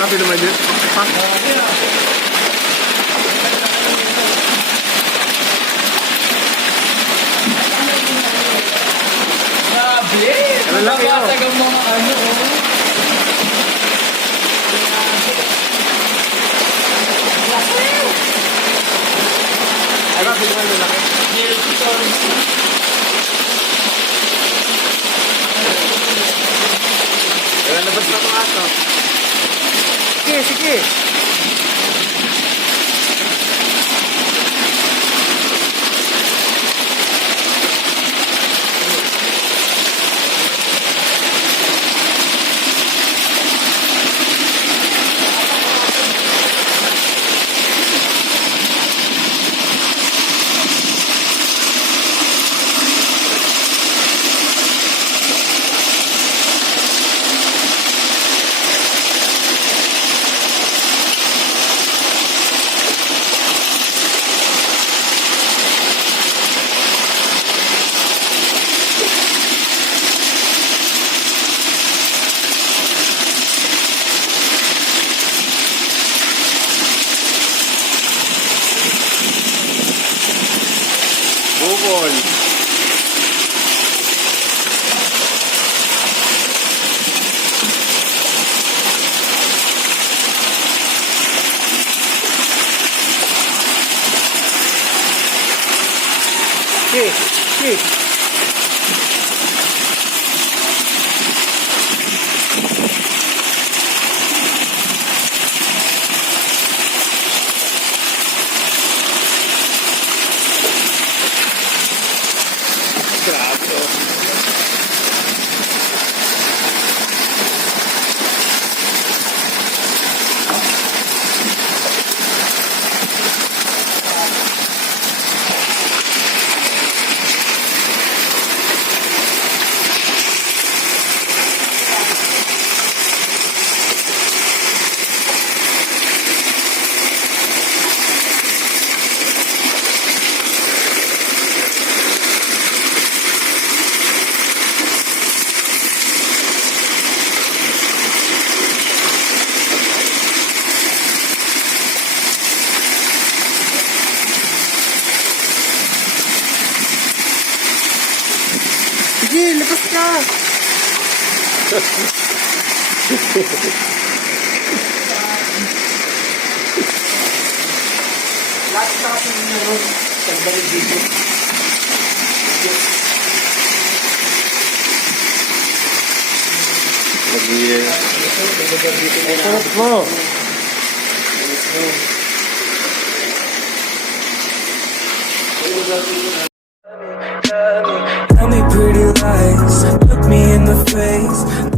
Grabe naman yun. Grabe! Ang laki, oh. Nabasag ang mga ano, oh. Grabe naman yung laki. Kaya labas na ito ato. Sige, sige. Bukol. Sige, sige. Grabe, oh. Sige, lakas ka! Lahat na kasi nyo nun, tagbalik dito. Sarap mo! Tell me pretty lies, look me in the face.